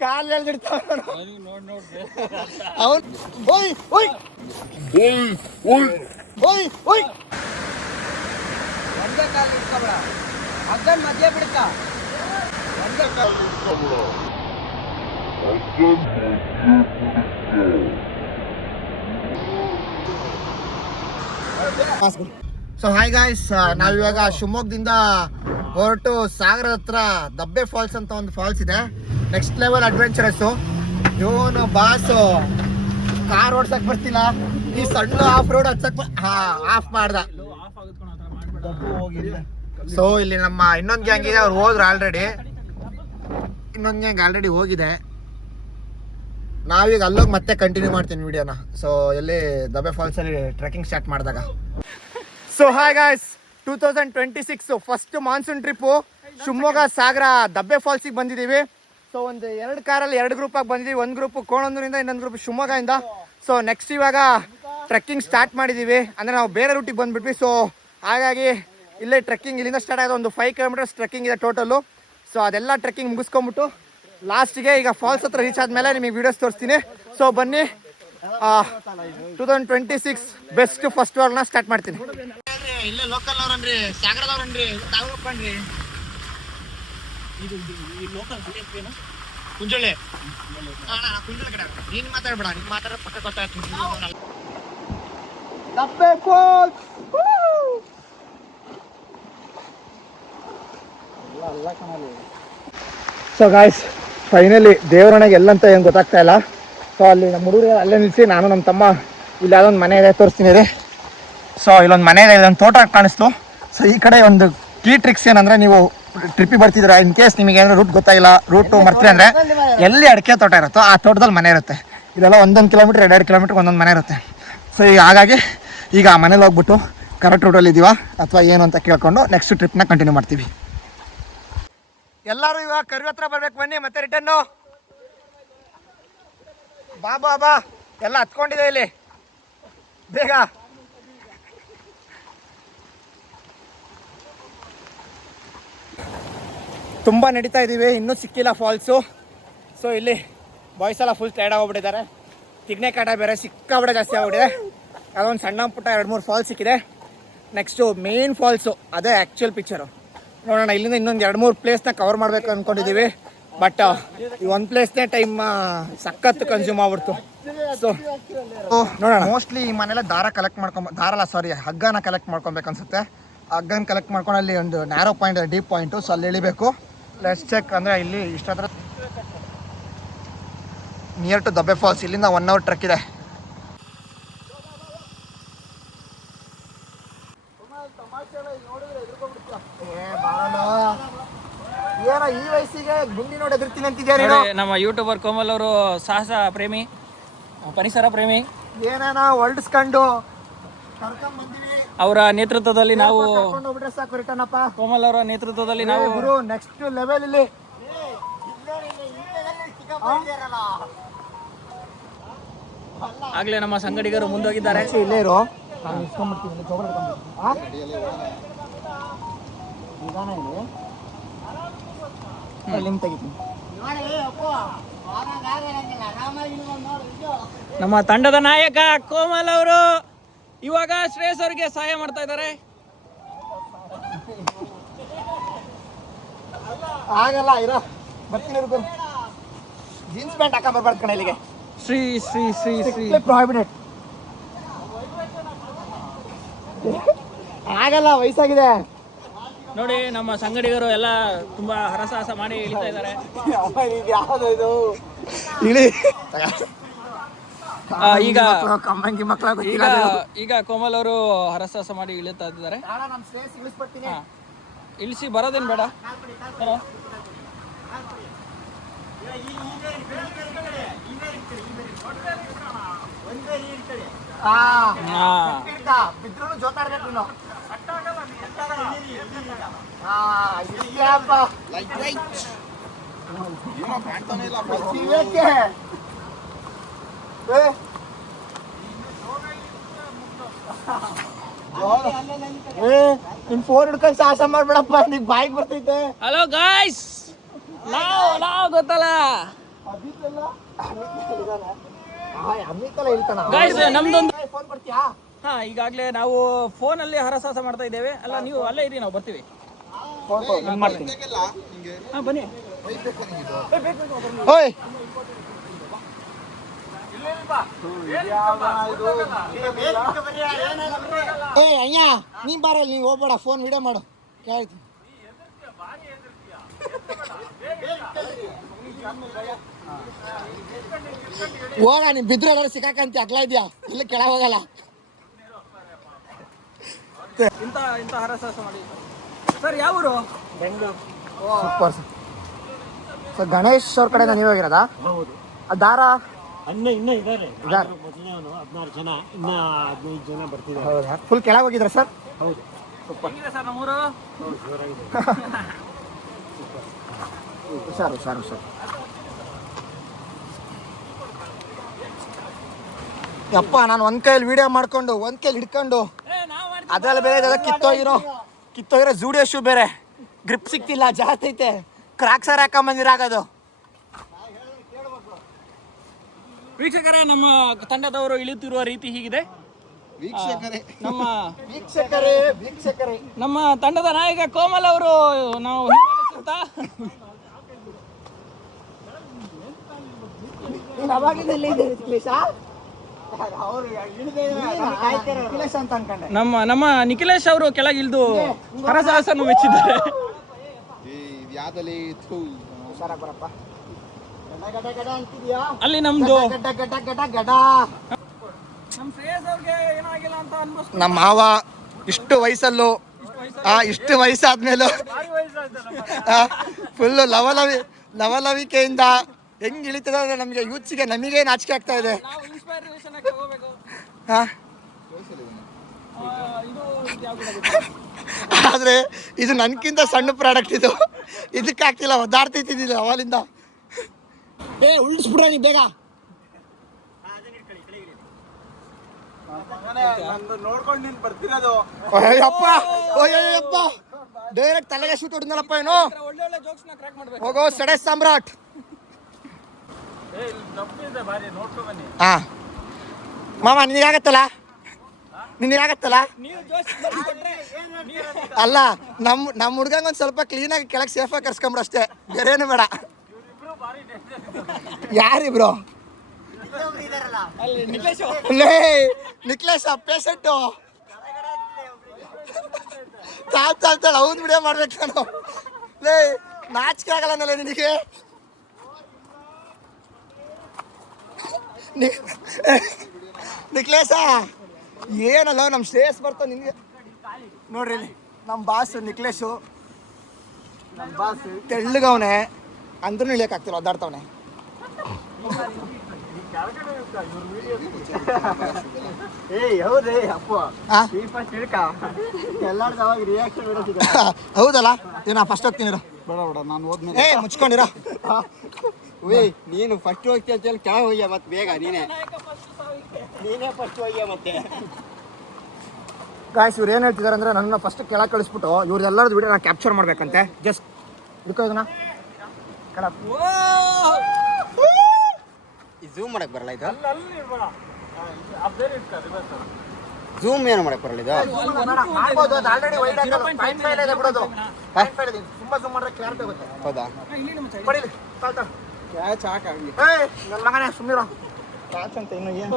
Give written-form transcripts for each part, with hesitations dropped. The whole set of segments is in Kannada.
ಕಾಲು ಎಳ್ದಿಡ್ತಾವ ಅವನು. ಓಯ್ ಓಯ್ ಓಯ್ ಓಯ್ ಓಯ್ ಒಂದೇ ಕಾಲು ಇಟ್ಕೊಬೇಡ, ಅಗ್ಗನ್ ಮಧ್ಯ ಬಿಡ್ತಾ ಒಂದೇ ಕಾಲು ಇಟ್ಕೊಬೇಡ. ಸೊ ಹಾಯ್ ಗಾಯ್ಸ್, ನಾವಿವಾಗ ಶಿವಮೊಗ್ಗದಿಂದ ಹೊರಟು ಸಾಗರ ಹತ್ರ ದಬ್ಬೆ ಫಾಲ್ಸ್ ಅಂತ ಒಂದು ಫಾಲ್ಸ್ ಇದೆ. Next level adventurous. ಇವನು ಬಾಸು ಕಾರ್ ಓಡ್ಸಕ್ ಬರ್ತಿಲ್ಲ, ಈ ಸಣ್ಣ ಆಫ್ ರೋಡ್ ಹಚ್ಚಕ್ ಆಫ್ ಮಾಡ್ದ. ಸೊ ಇಲ್ಲಿ ನಮ್ಮ ಇನ್ನೊಂದು ಗ್ಯಾಂಗ್ ಇದೆ, ಅವ್ರು ಹೋದ್ರು ಆಲ್ರೆಡಿ. ಇನ್ನೊಂದು ಗ್ಯಾಂಗ್ ಆಲ್ರೆಡಿ ಹೋಗಿದೆ. ನಾವೀಗ ಅಲ್ಲೋಗಿ ಮತ್ತೆ ಕಂಟಿನ್ಯೂ ಮಾಡ್ತೀನಿ ವಿಡಿಯೋನ. ಸೊ ಎಲ್ಲಿ ದಬ್ಬೆ ಫಾಲ್ಸ್ ಅಲ್ಲಿ ಟ್ರೆಕ್ಕಿಂಗ್ ಸ್ಟಾರ್ಟ್ ಮಾಡಿದಾಗ. So hi guys, 2026 first monsoon trip Shivamogga Sagara Dabbe ಫಾಲ್ಸಿಗೆ ಬಂದಿದ್ದೀವಿ. ಸೊ ಒಂದು 2 ಕಾರಲ್ಲಿ 2 ಗ್ರೂಪಾಗಿ ಬಂದಿದ್ದೀವಿ. ಒಂದು ಗ್ರೂಪ್ ಕೋಣಂದೂರಿಂದ, ಇನ್ನೊಂದು ಗ್ರೂಪ್ ಶಿವಮೊಗ್ಗದಿಂದ. ಸೊ ನೆಕ್ಸ್ಟ್ ಇವಾಗ ಟ್ರೆಕ್ಕಿಂಗ್ ಸ್ಟಾರ್ಟ್ ಮಾಡಿದ್ದೀವಿ. ಅಂದರೆ ನಾವು ಬೇರೆ ರೂಟಿಗೆ ಬಂದುಬಿಟ್ವಿ. ಸೊ ಹಾಗಾಗಿ ಇಲ್ಲೇ ಟ್ರೆಕ್ಕಿಂಗ್ ಇಲ್ಲಿಂದ ಸ್ಟಾರ್ಟ್ ಆಗೋದು. ಒಂದು 5 ಕಿಲೋಮೀಟರ್ಸ್ ಟ್ರೆಕ್ಕಿಂಗ್ ಇದೆ ಟೋಟಲು. ಸೊ ಅದೆಲ್ಲ ಟ್ರೆಕ್ಕಿಂಗ್ ಮುಗಿಸ್ಕೊಂಬಿಟ್ಟು ಲಾಸ್ಟಿಗೆ ಈಗ ಫಾಲ್ಸ್ ಹತ್ರ ರೀಚ್ ಆದಮೇಲೆ ನಿಮಗೆ ವೀಡಿಯೋಸ್ ತೋರಿಸ್ತೀನಿ. ಸೊ ಬನ್ನಿ, 2026 ಬೆಸ್ಟ್ ಫಸ್ಟ್ ವಾರ್ನ ಸ್ಟಾರ್ಟ್ ಮಾಡ್ತೀನಿ. ಇಲ್ಲೇ ಲೋಕಲ್ ಅವ್ರನ್ರಿ, ಸಾಗರದವ್ರನ್ರಿ, ತಾವಪ್ಪನ್ರಿ. ಕುಂಜಳೆ ಕುಂಜಳೆ ಕಡೆ ನೀನು ಮಾತಾಡ್ಬೇಡ, ನೀನು ಮಾತಾಡೋ ಪಕ್ಕ ಗೊತ್ತಾಗ್ತೀನಿ. ಸೊ ಗಾಯ್ಸ್, ಫೈನಲಿ ದೇವರಣೆಗೆ ಎಲ್ಲಂತ ಏನು ಗೊತ್ತಾಗ್ತಾ ಇಲ್ಲ. ಸೊ ಅಲ್ಲಿ ನಮ್ಮ ಹುಡುಗರು ಅಲ್ಲೇ ನಿಲ್ಲಿಸಿ, ನಾನು ನಮ್ಮ ತಮ್ಮ ಇಲ್ಲಿ ಯಾವುದೊಂದು ಮನೆ ಇದೆ ತೋರಿಸ್ತೀನಿ ಇದೆ. ಸೊ ಇಲ್ಲೊಂದು ಮನೆ ಇದೆ, ಇದೊಂದು ತೋಟ ಕಾಣಿಸ್ತು. ಸೊ ಈ ಕಡೆ ಒಂದು ಕೀ ಟ್ರಿಕ್ಸ್ ಏನಂದರೆ, ನೀವು ಟ್ರಿಪ್ಪಿಗೆ ಬರ್ತಿದ್ದೀರಾ, ಇನ್ ಕೇಸ್ ನಿಮಗೆ ಏನಾದ್ರು ರೂಟ್ ಗೊತ್ತಾಗಿಲ್ಲ, ರೂಟು ಮರ್ತೀರಿ ಅಂದರೆ ಎಲ್ಲಿ ಅಡಿಕೆ ತೋಟ ಇರುತ್ತೋ ಆ ತೋಟದಲ್ಲಿ ಮನೆ ಇರುತ್ತೆ. ಇದೆಲ್ಲ 1 ಕಿಲೋಮೀಟ್ರ್ 2 ಕಿಲೋಮೀಟ್ರ್ ಒಂದೊಂದು ಮನೆ ಇರುತ್ತೆ. ಸೊ ಈಗ ಹಾಗಾಗಿ ಈಗ ಆ ಮನೇಲಿ ಹೋಗ್ಬಿಟ್ಟು ಕರೆಕ್ಟ್ ರೂಟಲ್ಲಿ ಇದೀವಾ ಅಥವಾ ಏನು ಅಂತ ಕೇಳ್ಕೊಂಡು ನೆಕ್ಸ್ಟ್ ಟ್ರಿಪ್ನ ಕಂಟಿನ್ಯೂ ಮಾಡ್ತೀವಿ. ಎಲ್ಲರೂ ಇವಾಗ ಕರಿವೆ ಹತ್ರ ಬರ್ಬೇಕು, ಬನ್ನಿ ಮತ್ತೆ ರಿಟರ್ನು. ಬಾ ಎಲ್ಲ ಹತ್ಕೊಂಡಿದೆ ಇಲ್ಲಿ, ಬೇಗ. ತುಂಬ ನಡೀತಾ ಇದ್ದೀವಿ, ಇನ್ನೂ ಸಿಕ್ಕಿಲ್ಲ ಫಾಲ್ಸು. ಸೊ ಇಲ್ಲಿ ಬಾಯ್ಸ್ ಎಲ್ಲ ಫುಲ್ ಟೈರ್ಡ್ ಆಗೋಗ್ಬಿಟ್ಟಿದ್ದಾರೆ. ತಿಗ್ನೆ ಕಾಟ ಬೇರೆ ಸಿಕ್ಕಾಬಿಡೆ ಜಾಸ್ತಿ ಆಗ್ಬಿಟ್ಟಿದೆ. ಅದೊಂದು ಸಣ್ಣ ಪುಟ್ಟ 2-3 ಫಾಲ್ಸ್ ಸಿಕ್ಕಿದೆ. ನೆಕ್ಸ್ಟು ಮೇನ್ ಫಾಲ್ಸು, ಅದೇ ಆ್ಯಕ್ಚುಯಲ್ ಪಿಕ್ಚರು. ನೋಡೋಣ, ಇಲ್ಲಿಂದ ಇನ್ನೊಂದು 2-3 ಪ್ಲೇಸ್ನ ಕವರ್ ಮಾಡಬೇಕು ಅಂದ್ಕೊಂಡಿದ್ದೀವಿ. ಬಟ್ ಈ ಒಂದು ಪ್ಲೇಸ್ನೇ ಟೈಮ್ ಸಖತ್ತು ಕನ್ಸ್ಯೂಮ್ ಆಗ್ಬಿಡ್ತು. ಸೊ ನೋಡೋಣ. ಮೋಸ್ಟ್ಲಿ ಈ ಮನೆಯಲ್ಲ ಹಗ್ಗನ ಕಲೆಕ್ಟ್ ಮಾಡ್ಕೊಬೇಕು ಅನ್ಸುತ್ತೆ. ಹಗ್ಗನ ಕಲೆಕ್ಟ್ ಮಾಡ್ಕೊಂಡು ಅಲ್ಲಿ ಒಂದು narrow point, deep point. So ಅಲ್ಲಿ ಇಳಿಬೇಕು. Let's check. ಅಂದರೆ ಇಲ್ಲಿ ಇಷ್ಟಾದ್ರ ನಿಯರ್ ಟು ದಬ್ಬೆ ಫಾಲ್ಸ್. ಇಲ್ಲಿಂದ 1 ಅವರ್ ಟ್ರೆಕ್ ಇದೆ. ಏನೋ ಈ ವಯಸ್ಸಿಗೆ ಗುಂಡಿ ನೋಡಿ ಎದುರ್ತೀನಿ ಅಂತಿದ್ಯಾ. ನಮ್ಮ ಯೂಟ್ಯೂಬರ್ ಕೋಮಲ್ ಅವರು ಸಾಹಸ ಪ್ರೇಮಿ, ಪರಿಸರ ಪ್ರೇಮಿ. ಏನೇನ ಹೊಲ್ಡಿಸ್ಕೊಂಡು ಕರ್ಕೊಂಡ್ ಬಂದಿವಿ. ಅವರ ನೇತೃತ್ವದಲ್ಲಿ ನಾವು ಸಾಕು ರಿಟರ್ನ್ ಅಪ್ಪ. ಕೋಮಲ್ ಅವರ ನೇತೃತ್ವದಲ್ಲಿ ನಾವು ಗುರು ನೆಕ್ಸ್ಟ್ ಲೆವೆಲ್ ಇಲ್ಲಿ. ಆಗ್ಲೇ ನಮ್ಮ ಸಂಗಡಿಗರು ಮುಂದೋಗಿದ್ದಾರೆ. ಇಲ್ಲೇ ಇರೋ ನಮ್ಮ ತಂಡದ ನಾಯಕ ಕೋಮಲ್ ಅವರು ಇವಾಗ ಶ್ರೇಯಸ್ ಅವರಿಗೆ ಸಹಾಯ ಮಾಡ್ತಾ ಇದ್ದಾರೆ. ಆಗಲ್ಲ ಇರೋ, ಬರ್ತೀನಿ. ಜೀನ್ಸ್ ಪ್ಯಾಂಟ್ ಹಾಕ ಬರ್ಬಾರ್ದು ಕಣ ಇಲ್ಲಿಗೆ. ಶ್ರೀ ಶ್ರೀ ಶ್ರೀ ಶ್ರೀ ಪ್ರಾಹಿಬಿಟೆಡ್. ಆಗಲ್ಲ, ವಯಸ್ಸಾಗಿದೆ ನೋಡಿ. ನಮ್ಮ ಸಂಗಡಿಗರು ಎಲ್ಲ ತುಂಬಾ ಹರಸಾಹಸ ಮಾಡಿ ಇಳಿತಾ ಇದ್ದಾರೆ. ಈಗ ಕೋಮಲ್ ಅವರು ಹರಸಾಹಸ ಮಾಡಿ ಇಳಿತಾ ಇದ್ದಾರೆ. ಇಳಿಸಿ ಬರೋದೇನು ಬೇಡ. ಬಿದ್ರು ಜೋತಾಡ್ಬೇಕು. ನಿನ್ ಫೋನ್ ಹಿಡ್ಕೊಂಡು ಸಾಹಸ ಮಾಡ್ಬೇಡಪ್ಪ, ನಿನ್ ಬಾಯಿಗೆ ಬರ್ತೈತೆ. ಹಲೋ ಗಾಯ್ಸ್, ನಾವು ಗೊತ್ತಲ್ಲ ಗಾಯ್ಸ್, ನಮ್ದೊಂದು ಫೋನ್ ಕೊಡ್ತೀಯಾ? ಹಾ, ಈಗಾಗಲೇ ನಾವು ಫೋನಲ್ಲಿ ಹರಸಾಹಸ ಮಾಡ್ತಾ ಇದ್ದೇವೆ. ಅಲ್ಲ, ನೀವು ಅಲ್ಲೇ ಇರಿ, ನಾವು ಬರ್ತೀವಿ. ಮಾಡ್ತೀನಿ. ಹಾ, ಬನ್ನಿ. ಓಯ್ ಏ ಅಯ್ಯ, ನೀನ್ ಬಾರಲ್ಲ, ನೀನ್ ಹೋಗ್ಬೇಡ, ಫೋನ್ ವಿಡಿಯೋ ಮಾಡು. ಕೇಳ್ತೀನಿ. ಹೋಗ, ನೀನ್ ಬಿದ್ರೆ ಎಲ್ಲರೂ ಸಿಕ್ಕಾಕಂತ ಅಗ್ಲ ಇದ್ಯಾ, ಇಲ್ಲ ಕೆಳಗೆ ಹೋಗಲ್ಲ. ಇಂಥ ಹರಸಾಹಸ ಮಾಡಿ ಸರ್. ಯಾವ ಊರು? ಬೆಂಗಳೂರು. Super sir. ಗಣೇಶ್ ಅವ್ರ ಕಡೆ ನೀವು ಹೋಗಿರೋದಾ? ಹೌದು. ದಾರ ಇನ್ನೂ ಇದ್ದಾರೆ. ಇದ್ದಾರೆ. ಮೊದಲನೇವನು 16 ಜನ, ಇನ್ನ 15 ಜನ ಬರ್ತಿದ್ದಾರೆ. ಹೌದಾ? ಫುಲ್ ಕೆಳಗೆ ಹೋಗಿದ್ರ ಸರ್? ಹೌದು. ಹೆಂಗಿದೆ ಸರ್ ನಮ್ಮೂರು? ಜೋರಾಗಿದೆ. ಹುಷಾರು ಹುಷಾರು ಹುಷಾರು. ಯಪ್ಪ, ನಾನು ಒಂದ್ ಕೈಯಲ್ಲಿ ವಿಡಿಯೋ ಮಾಡ್ಕೊಂಡು ಒಂದ್ ಕೈಯಲ್ಲಿ ಹಿಡ್ಕೊಂಡು ಅದ್ರಲ್ಲಿ ಬೇರೆ ಕಿತ್ತೋಗಿರೋ ಜೂಡಿಯೋ ಶೂ ಬೇರೆ, ಗ್ರಿಪ್ ಸಿಕ್ತಿಲ್ಲ, ಜಾಸ್ತಿ ಐತೆ. ಕ್ರಾಕ್ಸರ್ ಹಾಕೊಂಬಂದಿರಾಗದು. ವೀಕ್ಷಕರೇ, ನಮ್ಮ ತಂಡದವರು ಇಳಿಯುತ್ತಿರುವ ರೀತಿ ಹೀಗಿದೆ. ವೀಕ್ಷಕರೇ ನಮ್ಮ ತಂಡದ ನಾಯಕ ಕೋಮಲ್ ಅವರು ನಾವು ಹಿಂಬಾಲಿಸುತ್ತಾ ನಮ್ಮ ನಿಖಿಲೇಶ್ ಅವರು ಕೆಳಗೆ ಇಳಿದು ಹರಸಾಹಸನ್ನು ಮೆಚ್ಚಿದ್ದಾರೆ. ಅಲ್ಲಿ ನಮ್ದು ನಮ್ಮ ಮಾವ ಇಷ್ಟು ವಯಸ್ಸಲ್ಲೂ ಇಷ್ಟು ವಯಸ್ಸಾದ್ಮೇಲೂ ಫುಲ್ಲು ಲವಲವಿಕೆಯಿಂದ ಹೆಂಗ್ ಇಳಿತದೆ ಅಂದ್ರೆ ನಮಗೆ ಯೂತ್ಸಿಗೆ ನಮಗೆ ನಾಚಿಕೆ ಆಗ್ತಾ ಇದೆ. ಆದ್ರೆ ಇದು ನನ್ಕಿಂತ ಸಣ್ಣ ಪ್ರಾಡಕ್ಟ್, ಇದಕ್ಕೆ ಆಗ್ತಿಲ್ಲ, ಒದ್ದಾಡ್ತಿದ್ದಿಲ್ಲ ಅವಲಿಂದ. ಉಳಿಸ್ಬಿಡ ನೀ ಬೇಗ. ಡೈರೆಕ್ಟ್ ತಲೆಗೆ ಶೂಟ್ ಹೊಡೆದಲ್ಲಪ್ಪ ಏನು. ಹೋಗೋ ಸಡೆ ಸಾಮ್ರಾಟ್. ಹಾ ಮಾಮ, ನಿನಗಾಗತ್ತಲ್ಲ ಅಲ್ಲ, ನಮ್ಮ ಹುಡ್ಗಂಗೆ ಒಂದು ಸ್ವಲ್ಪ ಕ್ಲೀನಾಗಿ ಕೆಳಗೆ ಸೇಫಾಗಿ ಕರ್ಸ್ಕೊಂಬಿಡು ಅಷ್ಟೇ, ಬೇರೇನು ಬೇಡ. ಯಾರಿಬ್ರು? ನಿಕ್ಲೇಶ್ ಪೇಷಂಟು ತಾಳ್ತಾಳ. ಹೌದು ವಿಡಿಯೋ ಮಾಡ್ಬೇಕು ನಾನು. ನಾಚಿಕೆ ಆಗಲ್ಲ ನಿನಗೆ. ನಿಕ್ಲೇಶ ಏನಲ್ಲ, ನಮ್ಮ ಶ್ರೇಯಸ್ ಬರ್ತಾವ ನಿನಗೆ. ನೋಡ್ರಿ ಇಲ್ಲಿ ನಮ್ಮ ಬಾಸ್ ನಿಕ್ಲೇಶು, ನಮ್ಮ ಬಾಸ್ ತೆಳ್ಳಗವನೆ, ಅಂದ್ರೂ ಇಳಿಯೋಕ್ಕಾಗ್ತಿಲ್ಲ, ಒದ್ದಾಡ್ತವನೆ. ಹೌದಲ್ಲ, ನಾ ಫಸ್ಟ್ ಹೋಗ್ತೀನಿ. ನಾನು ಹೋದ್ಮೇಲೆ ಮುಚ್ಕೊಂಡಿರೋ. ನೀನು ಫಸ್ಟ್ ಹೋಗ್ತೀಯ ಅಂತ ಹೇಳಿ ಕೆಳಗೆ ಹೋಗ್ಯ, ಮತ್ತೆ ಬೇಗ ನೀನೇ ಫಸ್ಟ್ ಹೋಗ್ಯ ಮತ್ತೆ. ಗಾಯ್ಸ್, ಇವ್ರು ಏನು ಹೇಳ್ತಿದ್ದಾರೆ ಅಂದರೆ, ನನ್ನ ಫಸ್ಟ್ ಕೆಳಗೆ ಕಳಿಸ್ಬಿಟ್ಟು ಇವ್ರದ್ದೆಲ್ಲರದ್ದು ವಿಡಿಯೋ ನಾನು ಕ್ಯಾಪ್ಚರ್ ಮಾಡ್ಬೇಕಂತೆ. ಜಸ್ಟ್ ಹಿಡ್ಕೋ ಇದನ್ನ ಝೂಮ್ ಮಾಡಕ್ ಬರಲ್ಲ ಇದು. ಝೂಮ್ ಏನು ಮಾಡಕ್ ಬರಲ್ಲ ಇದು. ತುಂಬಾ ಝೂಮ್ ಮಾಡಿದ್ರೆ ಕ್ಲಾರಿಟಿ ಆಗುತ್ತೆ. ಹೌದಾ? ಕ್ಯಾಚ್ ಹಾಕಿ ನನ್ನ ಮಗನೇ ಸುಮ್ಮನಿರೋ. ಕ್ಯಾಚ್ ಅಂತ ಇನ್ನು ಏನು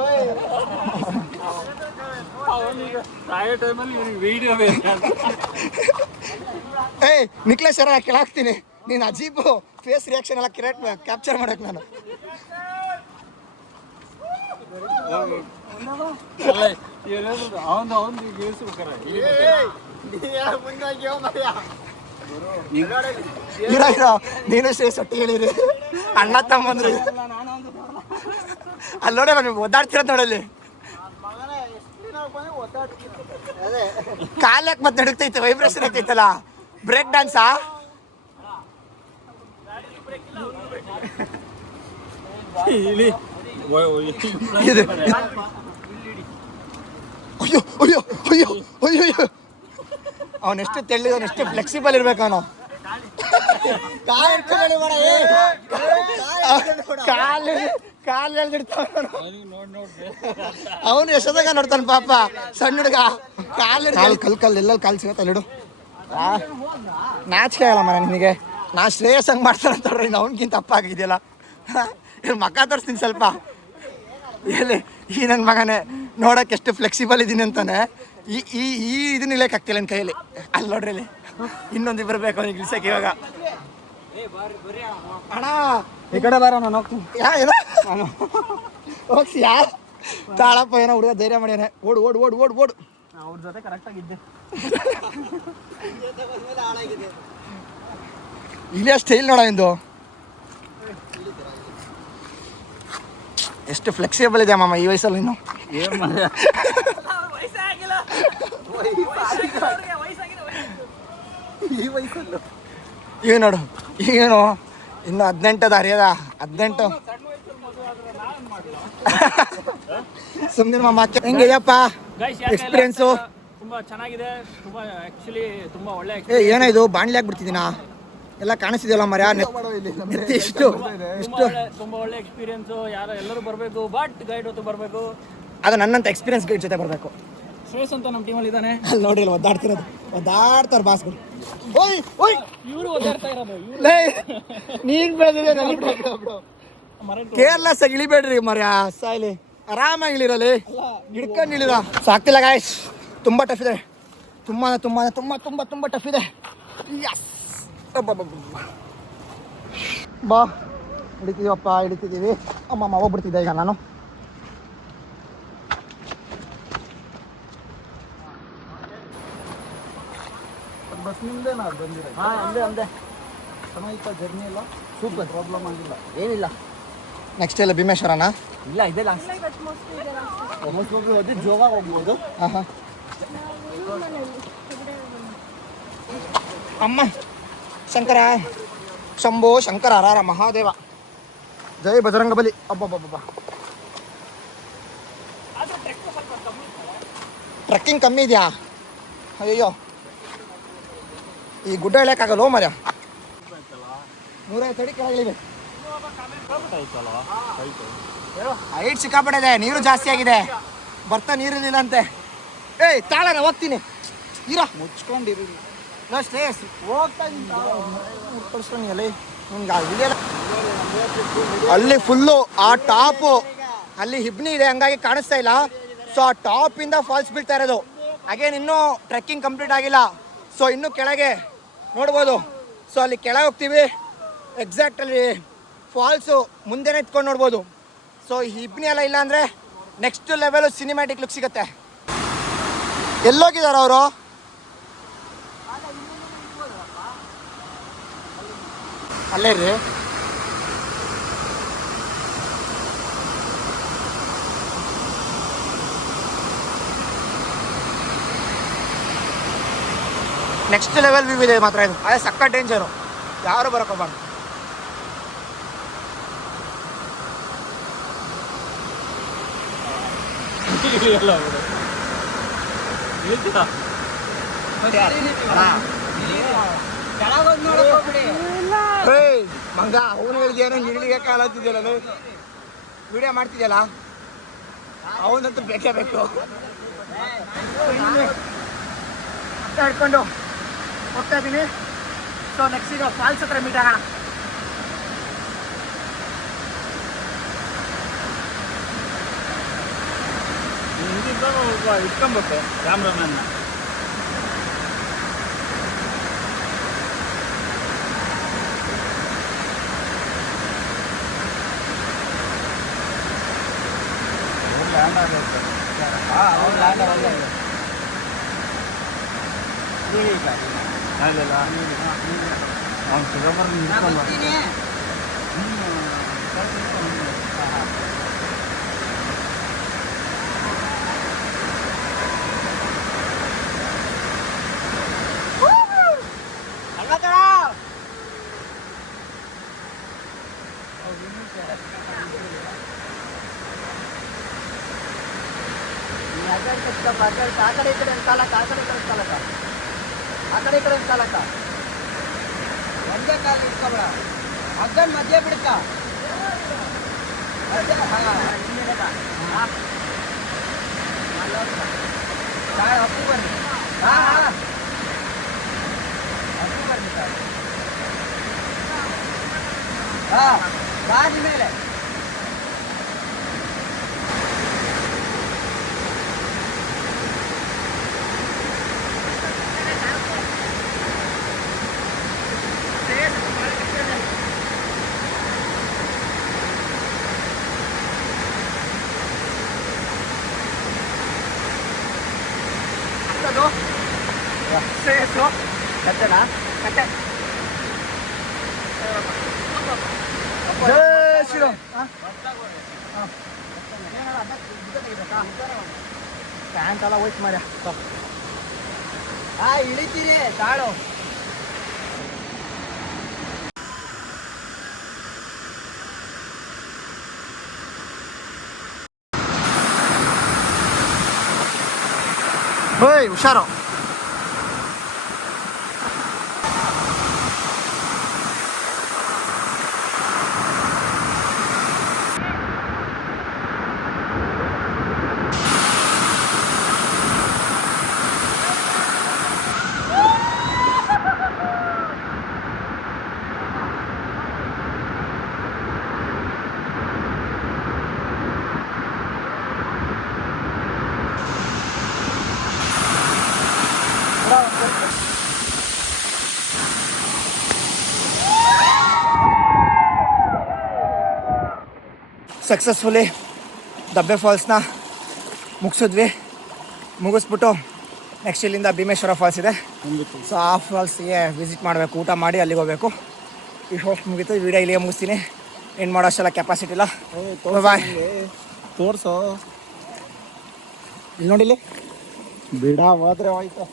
ನಿಕ್ಲೇಶ್ ಸರ ಕೆಳಾಕ್ತೀನಿ. ನೀನು ಅಜೀಬು ಫೇಸ್ ರಿಯಾಕ್ಷನ್ ಎಲ್ಲ ಕ್ಯಾಪ್ಚರ್ ಮಾಡಕ್ ನಾನು. ನೀನು ಶ್ರೇಯಸ್ ಒಟ್ಟಿ ಹೇಳಿರಿ, ಅಣ್ಣ ತಮ್ಮಂದ್ರಿ. ಅಲ್ಲಿ ನೋಡ, ನಾನು ಒದ್ದಾಡ್ತಿರೋದು ನೋಡಲ್ಲಿ. ಕಾಲಕ್ಕೆ ಮತ್ತೆ ನಡುಕ್ತೈತೆ, ವೈಬ್ರೇಷನ್ ಆಗ್ತೈತಲ್ಲ. ಬ್ರೇಕ್ ಡ್ಯಾನ್ಸಾ? ಅಯ್ಯೋ ಅಯ್ಯೋ ಅಯ್ಯೋ ಅಯ್ಯೋ ಅಯ್ಯೋ ಅವನೆಷ್ಟು ತೆಳ್ಳಿದ ಅವನೆಷ್ಟು ಫ್ಲೆಕ್ಸಿಬಲ್ ಇರ್ಬೇಕು ಅವನು. ಕಾಲು ಎಳ್ದಿಡ್ತಾವ ಅವನು ಎಷ್ಟೊತ್ತಾಗ ನೋಡ್ತಾನೆ ಪಾಪ ಸಣ್ಣ ಹುಡುಗ. ಕಲ್ ಎಲ್ಲೆಲ್ಲಿ ಕಾಲು ಸಿಗತ್ತ ಅಲ್ಲಿಡು. ನಾಚಿಕೆ ಆಗಲ್ಲ ಮನೆ ನಿನಗೆ. ನಾ ಶ್ರೇಯಸ್ ಹಂಗೆ ಮಾಡ್ತಾರಂತ ಅವ್ನಿಗಿಂತ ತಪ್ಪ ಆಗಿದೆಯಲ್ಲ. ಮಕ್ಕ ತೋರಿಸ್ತೀನಿ ಸ್ವಲ್ಪ. ಎಲ್ಲಿ ಈ ನನ್ನ ಮಗನೇ ನೋಡೋಕೆ ಎಷ್ಟು ಫ್ಲೆಕ್ಸಿಬಲ್ ಇದ್ದೀನಿ ಅಂತಾನೆ. ಈ ಇದನ್ನ ಇಳಿಯೋಕ್ಕಾಗ್ತಿಲ್ಲ ನನ್ನ ಕೈಯಲ್ಲಿ. ಅಲ್ಲಿ ನೋಡ್ರಿ ಇಲ್ಲಿ ಇನ್ನೊಂದು ಬರಬೇಕು ಅವನಿಗೆ ಇಳಿಸಕ್ಕೆ ಇವಾಗ. ಅಣ್ಣ ಈ ಕಡೆ ಬಾರ ನಾನು ಹೋಗ್ತೀನಿ. ನಾನು ಹೋಗ್ತೀಯಾ? ತಾಳಪ್ಪ ಏನೋ ಹುಡುಗ ಧೈರ್ಯ ಮಾಡ್ಯಾನೆ. ಓಡು ಓಡು ಓಡು ಓಡು ಓಡು. ಅವ್ರ ಜೊತೆ ಕರೆಕ್ಟಾಗಿದ್ದೆ. ಇಲ್ಲಿಯ ಸ್ಟೈಲ್ ನೋಡ ಇಂದು ಎಷ್ಟು ಫ್ಲೆಕ್ಸಿಬಲ್ ಇದೆ ಮಾಮ ಈ ವಯಸ್ಸಲ್ಲಿ. ಇನ್ನು ಈಗ ನೋಡು ಈಗೇನು ಇನ್ನು 18 ಅರಿಯದ 18. ಸುಮ್ಮನೆ ಮಾಮ ಹೆಂಗಿದೆಯಪ್ಪ ಎಕ್ಸ್ಪೀರಿಯನ್ಸು? ತುಂಬಾ ಚೆನ್ನಾಗಿದೆ. ತುಂಬಾ ಆಕ್ಚುಲಿ ತುಂಬಾ ಒಳ್ಳೆ. ಏನಾಯ್ತು ಬಾಣ್ಲಿ ಆಗ್ಬಿಡ್ತಿದ್ದೀನಾ? ಎಲ್ಲ ಕಾಣಿಸ್ತಿದೆಯಲ್ಲ ಮರ ಇಷ್ಟು ತುಂಬಾ ಒಳ್ಳೆ ಎಕ್ಸ್ಪೀರಿಯನ್ಸ್. ಎಲ್ಲರೂ ಬರಬೇಕು, ಬಟ್ ಗೈಡ್ ಹೊತ್ತು ಬರಬೇಕು. ಅದು ನನ್ನಂತ ಎಕ್ಸ್ಪೀರಿಯನ್ಸ್ ಗೈಡ್ ಜೊತೆ ಬರಬೇಕು. ಶ್ರೇಯಸ್ ಅಂತ ನಮ್ಮ ಟೀಮಲ್ಲಿ ಇದ್ದಾನೆ. ಅಲ್ಲಿ ನೋಡಿ ಒದ್ದಾಡ್ತಿರೋದು, ಒದ್ದಾಡ್ತಾರೆ ಬಾಸ್ಗಳು. ಇವರು ಒದ್ದಾಡ್ತಾ ಇರೋದು. ನೀನ್ ಬೆಳೆದಿದೆ ಕೇರ್ಲೆಸ್ ಆಗಿ ಇಳಿಬೇಡ್ರಿ ಮರ ಸಾಯ್ಲಿ. ಆರಾಮಾಗಿ ಇಳಿರಲಿ, ಹಿಡ್ಕೊಂಡು ಇಳಿದ ಸಾಕ್ತಿಲ್ಲ ಗಾಯ್ಸ್. ತುಂಬ ಟಫ್ ಇದೆ, ತುಂಬ ತುಂಬ ತುಂಬ ತುಂಬ ತುಂಬ ಟಫ್ ಇದೆ. ಬಾ ಹಿಡಿತೀವಪ್ಪ ಹಿಡಿತಿದ್ದೀವಿ. ಅಮ್ಮಮ್ಮ ಹೋಗ್ಬಿಡ್ತಿದ್ದೆ ಈಗ ನಾನು. ಬಸ್ನಿಂದ ಬಂದಿದೆ. ಅಂದೆ ಚೆನ್ನಾಗಿತ್ತು ಜರ್ನಿ ಎಲ್ಲ. ಸೂಪರ್, ಪ್ರಾಬ್ಲಮ್ ಆಗಿಲ್ಲ, ಏನಿಲ್ಲ. ನೆಕ್ಸ್ಟ್ ಎಲ್ಲ ಭೀಮೇಶ್ವರನ? ಇಲ್ಲ, ಇದೆ ಲಾಸ್ಟ್. ಜೋಗ ಹೋಗ್ಬೋದು. ಹಾಂ ಹಾಂ. ಅಮ್ಮ ಶಂಕರ ಶಂಭೋ ಶಂಕರ ಹರ ಮಹಾದೇವ ಜೈ ಬಜರಂಗ ಬಲಿ. ಅಬ್ಬಬ್ಬಬ್ಬ ಟ್ರೆಕ್ಕಿಂಗ್ ಕಮ್ಮಿ ಇದೆಯಾ? ಅಯ್ಯೋ ಈ ಗುಡ್ಡ ಇಳಿಯಕ್ಕಾಗಲ್ಲ ಮರ. 150 ಅಡಿ ಕೆಳಗಿಳಿಬೇಕು. ಹೈಟ್ ಸಿಕ್ಕಾಪಟ್ಟೆ ಇದೆ, ನೀರು ಜಾಸ್ತಿ ಆಗಿದೆ. ಬರ್ತಾ ನೀರಿಲ್ಲ ಅಂತೆ. ಏಯ್ ತಾಳನ ಹೋಗ್ತೀನಿ ಇರ ಮುಚ್ಕೊಂಡಿರಿ. ಶ್ರೇಯಸ್ ಹೋಗ್ತಾ ಅಲ್ಲಿ ಫುಲ್ಲು ಆ ಟಾಪು ಅಲ್ಲಿ ಹಿಬ್ನಿ ಇದೆ, ಹಂಗಾಗಿ ಕಾಣಿಸ್ತಾ ಇಲ್ಲ. ಸೊ ಆ ಟಾಪಿಂದ ಫಾಲ್ಸ್ ಬೀಳ್ತಾ ಇರೋದು. ಅಗೇನ್ ಇನ್ನೂ ಟ್ರೆಕ್ಕಿಂಗ್ ಕಂಪ್ಲೀಟ್ ಆಗಿಲ್ಲ. ಸೊ ಇನ್ನೂ ಕೆಳಗೆ ನೋಡ್ಬೋದು. ಸೊ ಅಲ್ಲಿ ಕೆಳಗೆ ಹೋಗ್ತೀವಿ. ಎಕ್ಸಾಕ್ಟಲ್ಲಿ ಫಾಲ್ಸು ಮುಂದೆನೇ ಇತ್ಕೊಂಡು ನೋಡ್ಬೋದು. ಸೊ ಹಿಬ್ನಿ ಎಲ್ಲ ಇಲ್ಲ ಅಂದರೆ ನೆಕ್ಸ್ಟ್ ಲೆವೆಲು ಸಿನಿಮ್ಯಾಟಿಕ್ ಲುಕ್ ಸಿಗುತ್ತೆ. ಎಲ್ಲೋಗಿದ್ದಾರೆ ಅವರು? ಅಲ್ಲೇ ರೀ. ನೆಕ್ಸ್ಟ್ ಲೆವೆಲ್ ವ್ಯೂ ಇದೆ ಮಾತ್ರ ಇದು. ಅದೇ ಸಕ್ಕ ಡೇಂಜರು, ಯಾರು ಬರೋಕೋಬಾರ್ದು. ಮಂಗ ಅವನು ಹೇಳಿದ್ಯಾನ ಇಳಿಗೆ ಕಾಲತ್ತಿದ್ಯಲ್ಲ, ವಿಡಿಯೋ ಮಾಡ್ತಿದ್ಯಲ್ಲ, ಅವನಂತೂ ಬೇಕೇ ಬೇಕು. ಹಿಡ್ಕೊಂಡು ಹೋಗ್ತಾ ಇದ್ದೀನಿ. ಸೊ ನೆಕ್ಸ್ಟ್ ಈಗ ಫಾಲ್ಸ್ ಹತ್ರ ಮೀಟ್ ಆಗೋಣ. ಇಟ್ಕೊಂಬೇಕು ಕ್ಯಾಮ್ರಾಮನ್. ಆ ಕಡೆ ಈ ಕಡೆ ಕಾಲಕ್ಕ ಒಂದೇ ಕಾಲು ಇಟ್ಕೊಬೇಡ ಹಗ್ಗನ್ ಮಧ್ಯೆ ಬಿಡ್ಕ ಅಪ್ಪು ಬರ್ರಿ ಅಪ್ಪು ಬರ್ರಿ ಗಾಡಿ ಮೇಲೆ ಕಟ್ಟೆನಾ ಕಟ್ಟೆ ಪ್ಯಾಂಟ್ ಎಲ್ಲ ಹೋಯ್ತು ಮಾರ್ಯ ಇಳಿತೀರಿ ತಾಳು ಹೋಯ್ ಹುಷಾರು. ಸಕ್ಸಸ್ಫುಲಿ ದಬ್ಬೆ ಫಾಲ್ಸ್ನ ಮುಗಿಸ್ಬಿಟ್ಟು ನೆಕ್ಸ್ಟ್ ಇಲ್ಲಿಂದ ಭೀಮೇಶ್ವರ ಫಾಲ್ಸ್ ಇದೆ. ಸೊ ಆ ಫಾಲ್ಸ್ಗೆ ವಿಸಿಟ್ ಮಾಡಬೇಕು, ಊಟ ಮಾಡಿ ಅಲ್ಲಿಗೆ ಹೋಗಬೇಕು. ಈ ಹೋಸ್ಟ್ ಮುಗೀತು, ಈ ವಿಡಿಯೋ ಇಲ್ಲಿಗೆ ಮುಗಿಸ್ತೀನಿ. ಏನು ಮಾಡೋ ಅಷ್ಟೆಲ್ಲ ಕೆಪಾಸಿಟಿ ಇಲ್ಲ. ಬಾಯ್. ತೋರ್ಸೋ ಇಲ್ಲಿ ನೋಡಿಲ್ಲಿ ಬಿಡ ಹೋದ್ರೆ ಹೋಯ್ತು.